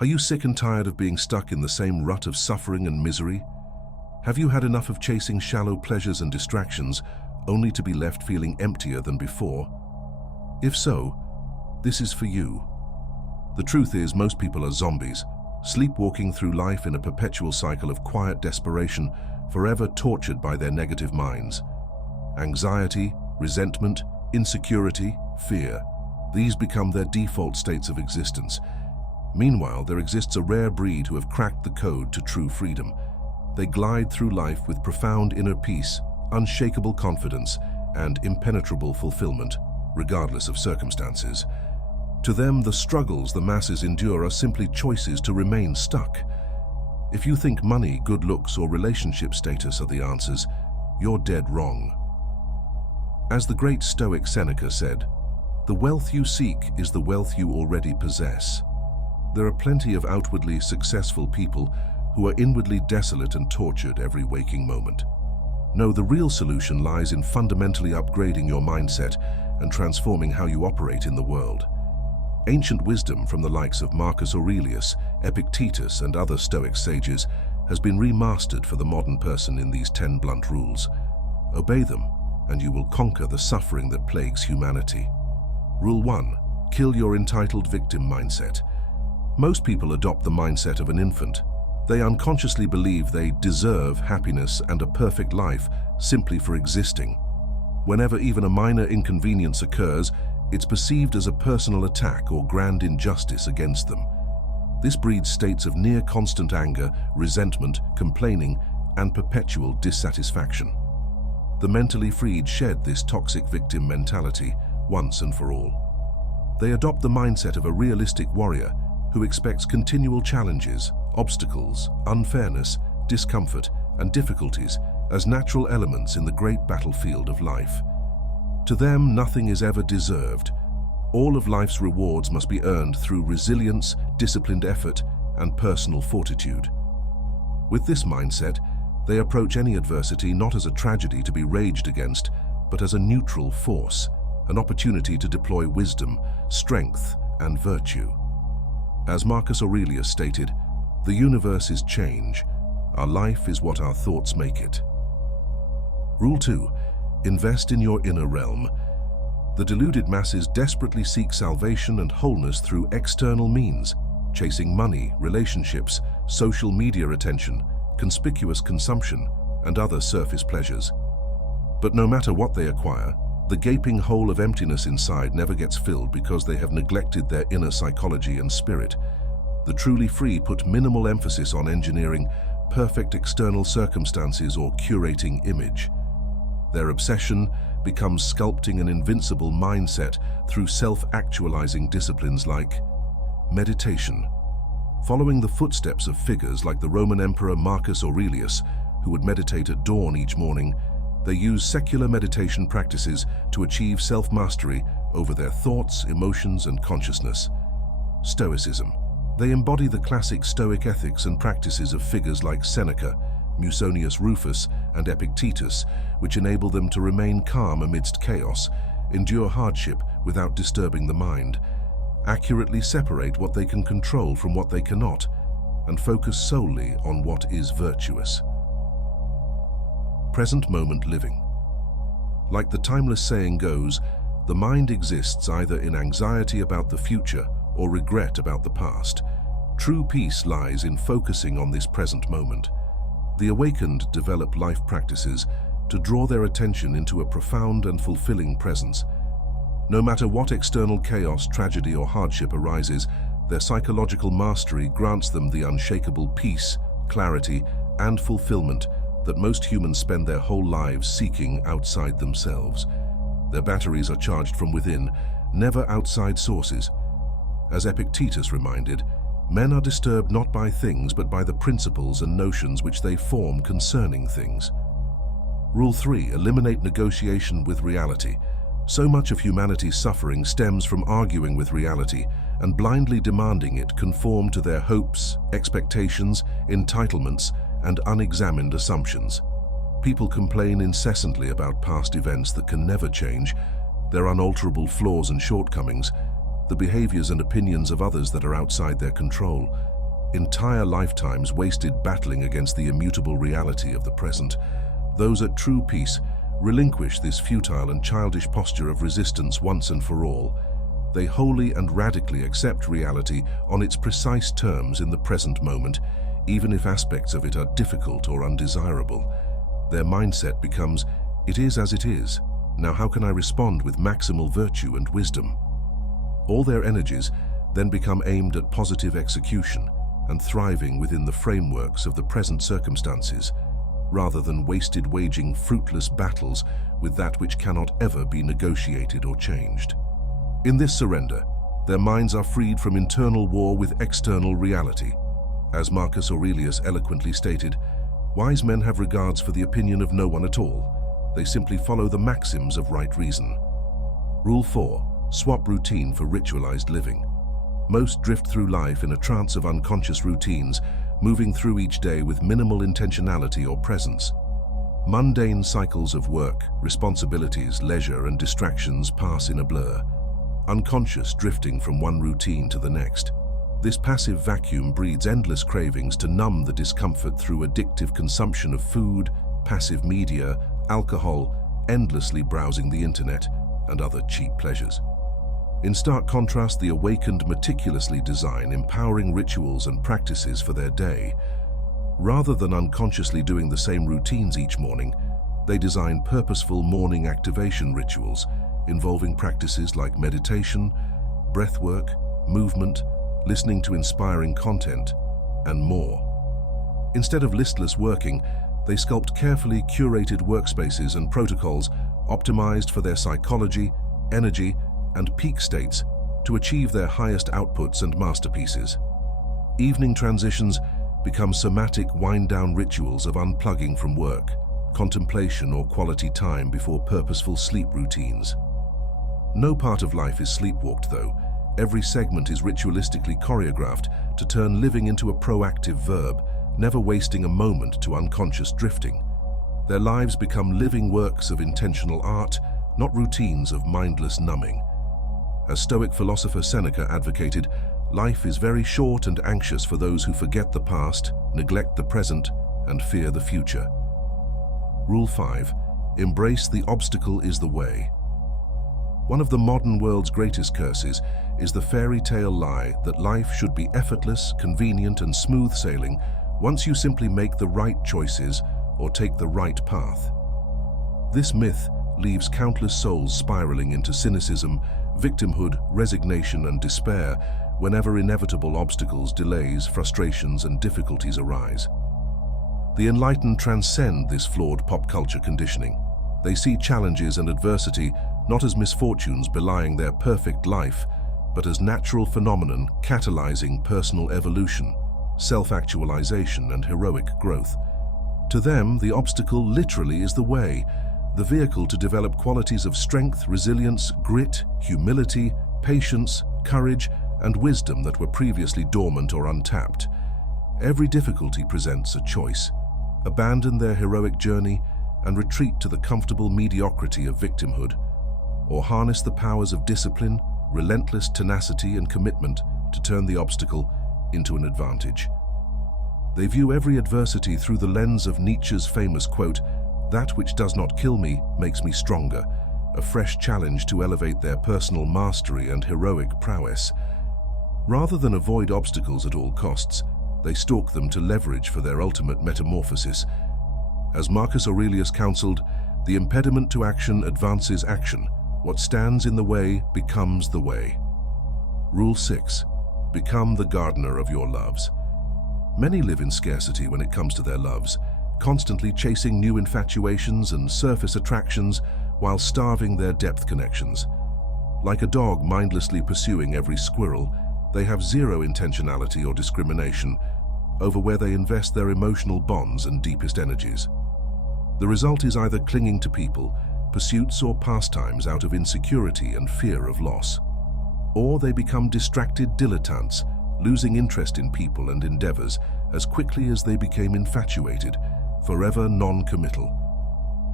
Are you sick and tired of being stuck in the same rut of suffering and misery? Have you had enough of chasing shallow pleasures and distractions only to be left feeling emptier than before? If so, this is for you. The truth is, most people are zombies, sleepwalking through life in a perpetual cycle of quiet desperation, forever tortured by their negative minds. Anxiety, resentment, insecurity, fear. These become their default states of existence. Meanwhile, there exists a rare breed who have cracked the code to true freedom. They glide through life with profound inner peace, unshakable confidence, and impenetrable fulfillment, regardless of circumstances. To them, the struggles the masses endure are simply choices to remain stuck. If you think money, good looks, or relationship status are the answers, you're dead wrong. As the great Stoic Seneca said, "The wealth you seek is the wealth you already possess." There are plenty of outwardly successful people who are inwardly desolate and tortured every waking moment. No, the real solution lies in fundamentally upgrading your mindset and transforming how you operate in the world. Ancient wisdom from the likes of Marcus Aurelius, Epictetus, and other Stoic sages has been remastered for the modern person in these 10 blunt rules. Obey them, and you will conquer the suffering that plagues humanity. Rule 1. Kill your entitled victim mindset. Most people adopt the mindset of an infant. They unconsciously believe they deserve happiness and a perfect life simply for existing. Whenever even a minor inconvenience occurs, it's perceived as a personal attack or grand injustice against them. This breeds states of near constant anger, resentment, complaining, and perpetual dissatisfaction. The mentally freed shed this toxic victim mentality once and for all. They adopt the mindset of a realistic warrior who expects continual challenges, obstacles, unfairness, discomfort, and difficulties as natural elements in the great battlefield of life. To them, nothing is ever deserved. All of life's rewards must be earned through resilience, disciplined effort, and personal fortitude. With this mindset, they approach any adversity not as a tragedy to be raged against, but as a neutral force, an opportunity to deploy wisdom, strength, and virtue. As Marcus Aurelius stated, "The universe is change. Our life is what our thoughts make it." Rule 2. Invest in your inner realm. The deluded masses desperately seek salvation and wholeness through external means, chasing money, relationships, social media attention, conspicuous consumption, and other surface pleasures. But no matter what they acquire, the gaping hole of emptiness inside never gets filled because they have neglected their inner psychology and spirit. The truly free put minimal emphasis on engineering perfect external circumstances or curating image. Their obsession becomes sculpting an invincible mindset through self-actualizing disciplines like meditation. Following the footsteps of figures like the Roman Emperor Marcus Aurelius, who would meditate at dawn each morning, they use secular meditation practices to achieve self-mastery over their thoughts, emotions, and consciousness. Stoicism. They embody the classic Stoic ethics and practices of figures like Seneca, Musonius Rufus, and Epictetus, which enable them to remain calm amidst chaos, endure hardship without disturbing the mind, accurately separate what they can control from what they cannot, and focus solely on what is virtuous. Present moment living. Like the timeless saying goes, the mind exists either in anxiety about the future or regret about the past. True peace lies in focusing on this present moment. The awakened develop life practices to draw their attention into a profound and fulfilling presence. No matter what external chaos, tragedy, or hardship arises, their psychological mastery grants them the unshakable peace, clarity, and fulfillment that most humans spend their whole lives seeking outside themselves. Their batteries are charged from within, never outside sources. As Epictetus reminded, men are disturbed not by things but by the principles and notions which they form concerning things. Rule 3. Eliminate negotiation with reality. So much of humanity's suffering stems from arguing with reality and blindly demanding it conform to their hopes, expectations, entitlements, and unexamined assumptions. People complain incessantly about past events that can never change, their unalterable flaws and shortcomings. the behaviors and opinions of others that are outside their control. Entire lifetimes wasted battling against the immutable reality of the present. Those at true peace relinquish this futile and childish posture of resistance once and for all. They wholly and radically accept reality on its precise terms in the present moment, even if aspects of it are difficult or undesirable. Their mindset becomes, "It is as it is. Now how can I respond with maximal virtue and wisdom?" All their energies then become aimed at positive execution and thriving within the frameworks of the present circumstances, rather than wasted waging fruitless battles with that which cannot ever be negotiated or changed. In this surrender, their minds are freed from internal war with external reality. As Marcus Aurelius eloquently stated, "Wise men have regards for the opinion of no one at all. They simply follow the maxims of right reason." Rule 4. Swap routine for ritualized living. Most drift through life in a trance of unconscious routines, moving through each day with minimal intentionality or presence. Mundane cycles of work, responsibilities, leisure, and distractions pass in a blur, unconscious drifting from one routine to the next. This passive vacuum breeds endless cravings to numb the discomfort through addictive consumption of food, passive media, alcohol, endlessly browsing the internet, and other cheap pleasures. In stark contrast, the awakened meticulously design empowering rituals and practices for their day. Rather than unconsciously doing the same routines each morning, they design purposeful morning activation rituals involving practices like meditation, breathwork, movement, listening to inspiring content, and more. Instead of listless working, they sculpt carefully curated workspaces and protocols optimized for their psychology, energy, and peak states to achieve their highest outputs and masterpieces. Evening transitions become somatic wind-down rituals of unplugging from work, contemplation, or quality time before purposeful sleep routines. No part of life is sleepwalked, though. Every segment is ritualistically choreographed to turn living into a proactive verb, never wasting a moment to unconscious drifting. Their lives become living works of intentional art, not routines of mindless numbing. As Stoic philosopher Seneca advocated, life is very short and anxious for those who forget the past, neglect the present, and fear the future. Rule 5. Embrace the obstacle is the way. One of the modern world's greatest curses is the fairy tale lie that life should be effortless, convenient, and smooth sailing once you simply make the right choices or take the right path. This myth leaves countless souls spiraling into cynicism, victimhood, resignation, and despair whenever inevitable obstacles, delays, frustrations, and difficulties arise. The enlightened transcend this flawed pop culture conditioning. They see challenges and adversity not as misfortunes belying their perfect life, but as natural phenomenon catalyzing personal evolution, self-actualization, and heroic growth. To them, the obstacle literally is the way, the vehicle to develop qualities of strength, resilience, grit, humility, patience, courage, and wisdom that were previously dormant or untapped. Every difficulty presents a choice: abandon their heroic journey and retreat to the comfortable mediocrity of victimhood, or harness the powers of discipline, relentless tenacity, and commitment to turn the obstacle into an advantage. They view every adversity through the lens of Nietzsche's famous quote, "That which does not kill me makes me stronger," a fresh challenge to elevate their personal mastery and heroic prowess. Rather than avoid obstacles at all costs, they stalk them to leverage for their ultimate metamorphosis. As Marcus Aurelius counseled, the impediment to action advances action. What stands in the way becomes the way. Rule 6. Become the gardener of your loves. Many live in scarcity when it comes to their loves, constantly chasing new infatuations and surface attractions while starving their depth connections. Like a dog mindlessly pursuing every squirrel, they have zero intentionality or discrimination over where they invest their emotional bonds and deepest energies. The result is either clinging to people, pursuits, or pastimes out of insecurity and fear of loss. Or they become distracted dilettantes, losing interest in people and endeavors as quickly as they became infatuated, forever non-committal.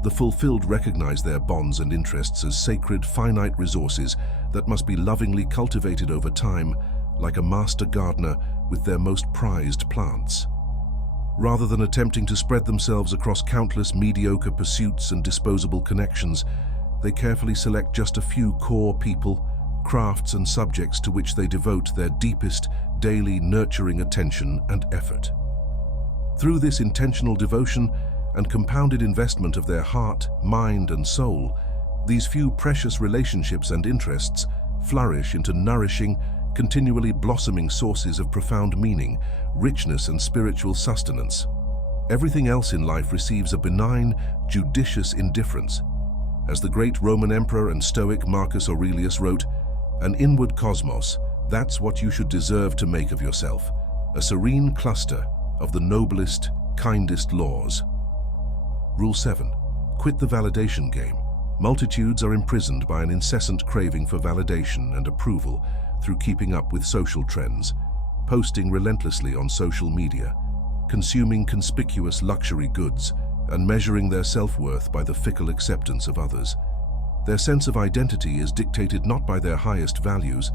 The fulfilled recognize their bonds and interests as sacred, finite resources that must be lovingly cultivated over time, like a master gardener with their most prized plants. Rather than attempting to spread themselves across countless mediocre pursuits and disposable connections, they carefully select just a few core people, crafts and subjects to which they devote their deepest, daily nurturing attention and effort. Through this intentional devotion and compounded investment of their heart, mind and soul, these few precious relationships and interests flourish into nourishing, continually blossoming sources of profound meaning, richness and spiritual sustenance. Everything else in life receives a benign, judicious indifference. As the great Roman emperor and Stoic Marcus Aurelius wrote, "An inward cosmos, that's what you should deserve to make of yourself, a serene cluster of the noblest, kindest laws." Rule 7. Quit the validation game. Multitudes are imprisoned by an incessant craving for validation and approval through keeping up with social trends, posting relentlessly on social media, consuming conspicuous luxury goods, and measuring their self-worth by the fickle acceptance of others. Their sense of identity is dictated not by their highest values,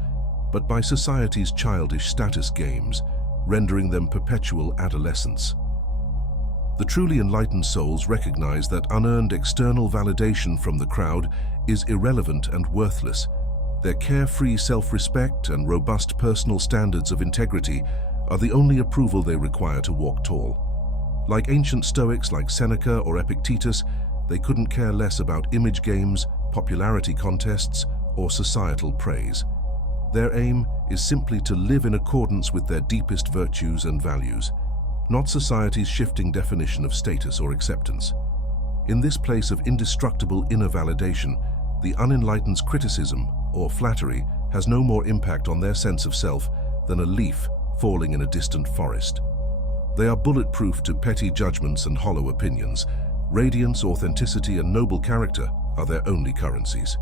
but by society's childish status games, rendering them perpetual adolescents. The truly enlightened souls recognize that unearned external validation from the crowd is irrelevant and worthless. Their carefree self-respect and robust personal standards of integrity are the only approval they require to walk tall. Like ancient Stoics like Seneca or Epictetus, they couldn't care less about image games, popularity contests, or societal praise. Their aim is simply to live in accordance with their deepest virtues and values, not society's shifting definition of status or acceptance. In this place of indestructible inner validation, the unenlightened's criticism or flattery has no more impact on their sense of self than a leaf falling in a distant forest. They are bulletproof to petty judgments and hollow opinions. Radiance, authenticity, and noble character are their only currencies.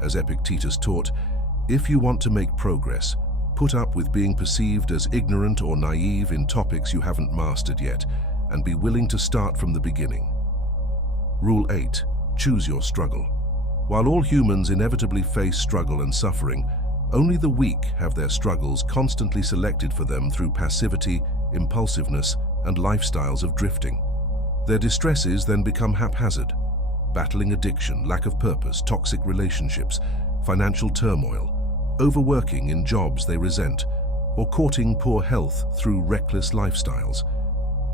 As Epictetus taught, if you want to make progress, put up with being perceived as ignorant or naive in topics you haven't mastered yet, and be willing to start from the beginning. Rule 8. Choose your struggle. While all humans inevitably face struggle and suffering, only the weak have their struggles constantly selected for them through passivity, impulsiveness, and lifestyles of drifting. Their distresses then become haphazard, battling addiction, lack of purpose, toxic relationships, financial turmoil, overworking in jobs they resent, or courting poor health through reckless lifestyles.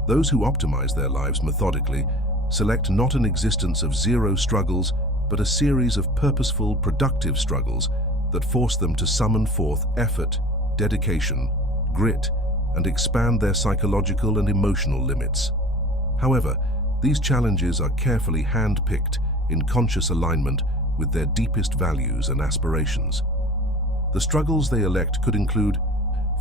Those who optimize their lives methodically select not an existence of zero struggles, but a series of purposeful, productive struggles that force them to summon forth effort, dedication, grit, and expand their psychological and emotional limits. However, these challenges are carefully hand-picked in conscious alignment with their deepest values and aspirations. The struggles they elect could include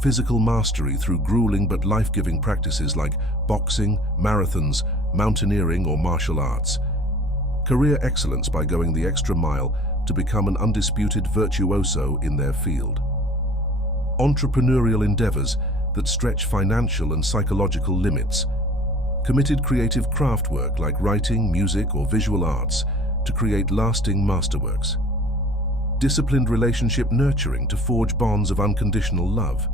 physical mastery through grueling but life-giving practices like boxing, marathons, mountaineering, or martial arts. Career excellence by going the extra mile to become an undisputed virtuoso in their field. Entrepreneurial endeavors that stretch financial and psychological limits. Committed creative craft work like writing, music, or visual arts to create lasting masterworks. Disciplined relationship nurturing to forge bonds of unconditional love.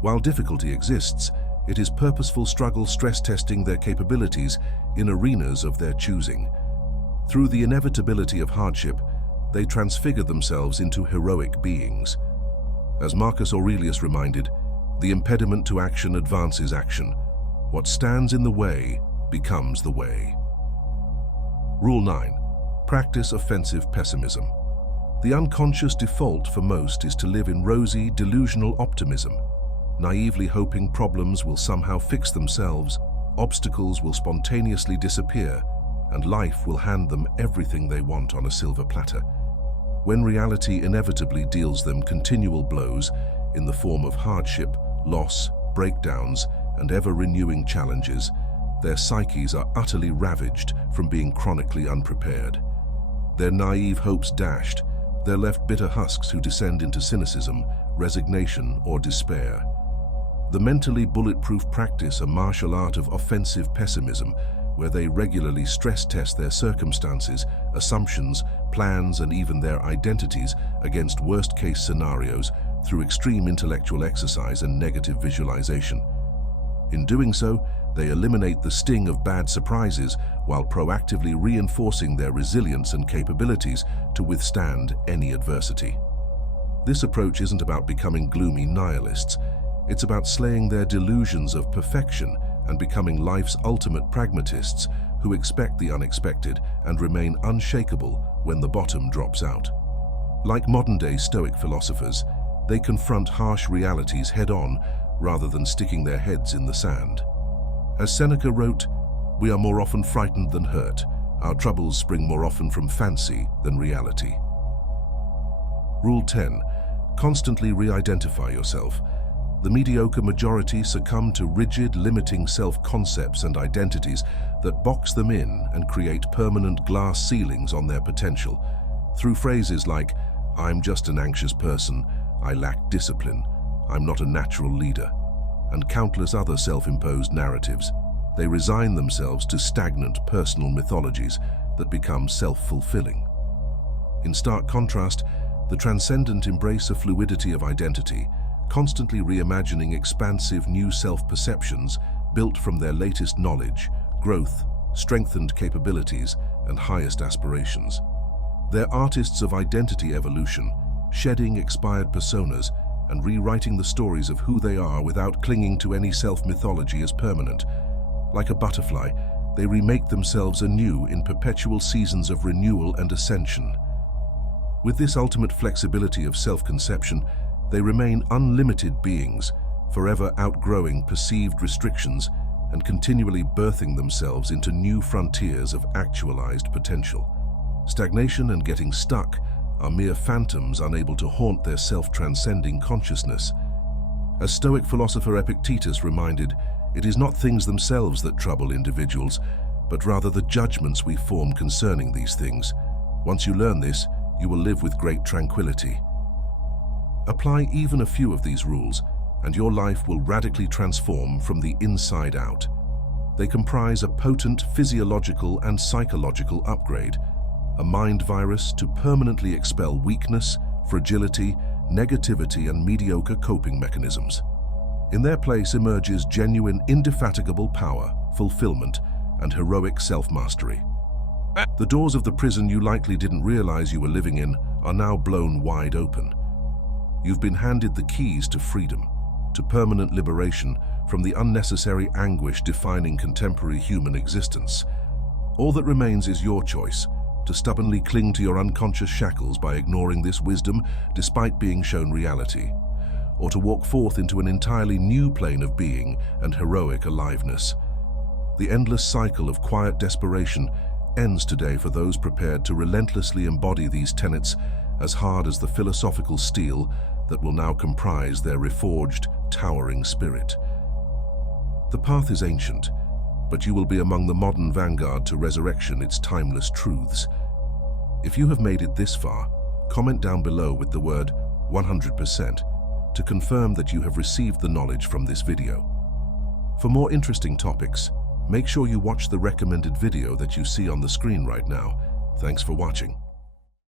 While difficulty exists, it is purposeful struggle stress testing their capabilities in arenas of their choosing. Through the inevitability of hardship, they transfigure themselves into heroic beings. As Marcus Aurelius reminded, the impediment to action advances action. What stands in the way becomes the way. Rule 9. Practice offensive pessimism. The unconscious default for most is to live in rosy, delusional optimism, naively hoping problems will somehow fix themselves, obstacles will spontaneously disappear, and life will hand them everything they want on a silver platter. When reality inevitably deals them continual blows in the form of hardship, loss, breakdowns, and ever-renewing challenges, their psyches are utterly ravaged from being chronically unprepared. Their naive hopes dashed, they're left bitter husks who descend into cynicism, resignation, or despair. The mentally bulletproof practice, a martial art of offensive pessimism, where they regularly stress test their circumstances, assumptions, plans, and even their identities against worst-case scenarios through extreme intellectual exercise and negative visualization. In doing so, they eliminate the sting of bad surprises while proactively reinforcing their resilience and capabilities to withstand any adversity. This approach isn't about becoming gloomy nihilists. It's about slaying their delusions of perfection and becoming life's ultimate pragmatists who expect the unexpected and remain unshakable when the bottom drops out. Like modern-day Stoic philosophers, they confront harsh realities head-on rather than sticking their heads in the sand. As Seneca wrote, "We are more often frightened than hurt. Our troubles spring more often from fancy than reality." Rule 10. Constantly re-identify yourself. The mediocre majority succumb to rigid, limiting self-concepts and identities that box them in and create permanent glass ceilings on their potential. Through phrases like, "I'm just an anxious person," "I lack discipline," "I'm not a natural leader," and countless other self-imposed narratives, they resign themselves to stagnant personal mythologies that become self-fulfilling. In stark contrast, the transcendent embrace a fluidity of identity, constantly reimagining expansive new self-perceptions built from their latest knowledge, growth, strengthened capabilities, and highest aspirations. They're artists of identity evolution, shedding expired personas and rewriting the stories of who they are without clinging to any self-mythology as permanent. Like a butterfly, they remake themselves anew in perpetual seasons of renewal and ascension. With this ultimate flexibility of self-conception, they remain unlimited beings, forever outgrowing perceived restrictions and continually birthing themselves into new frontiers of actualized potential. Stagnation and getting stuck are mere phantoms unable to haunt their self-transcending consciousness. As Stoic philosopher Epictetus reminded, it is not things themselves that trouble individuals, but rather the judgments we form concerning these things. Once you learn this, you will live with great tranquility. Apply even a few of these rules, and your life will radically transform from the inside out. They comprise a potent physiological and psychological upgrade, a mind virus to permanently expel weakness, fragility, negativity, and mediocre coping mechanisms. In their place emerges genuine, indefatigable power, fulfillment, and heroic self-mastery. The doors of the prison you likely didn't realize you were living in are now blown wide open. You've been handed the keys to freedom, to permanent liberation from the unnecessary anguish defining contemporary human existence. All that remains is your choice, to stubbornly cling to your unconscious shackles by ignoring this wisdom despite being shown reality, or to walk forth into an entirely new plane of being and heroic aliveness. The endless cycle of quiet desperation ends today for those prepared to relentlessly embody these tenets as hard as the philosophical steel that will now comprise their reforged, towering spirit. The path is ancient, but you will be among the modern vanguard to resurrection its timeless truths. If you have made it this far, comment down below with the word 100% to confirm that you have received the knowledge from this video. For more interesting topics, make sure you watch the recommended video that you see on the screen right now. Thanks for watching.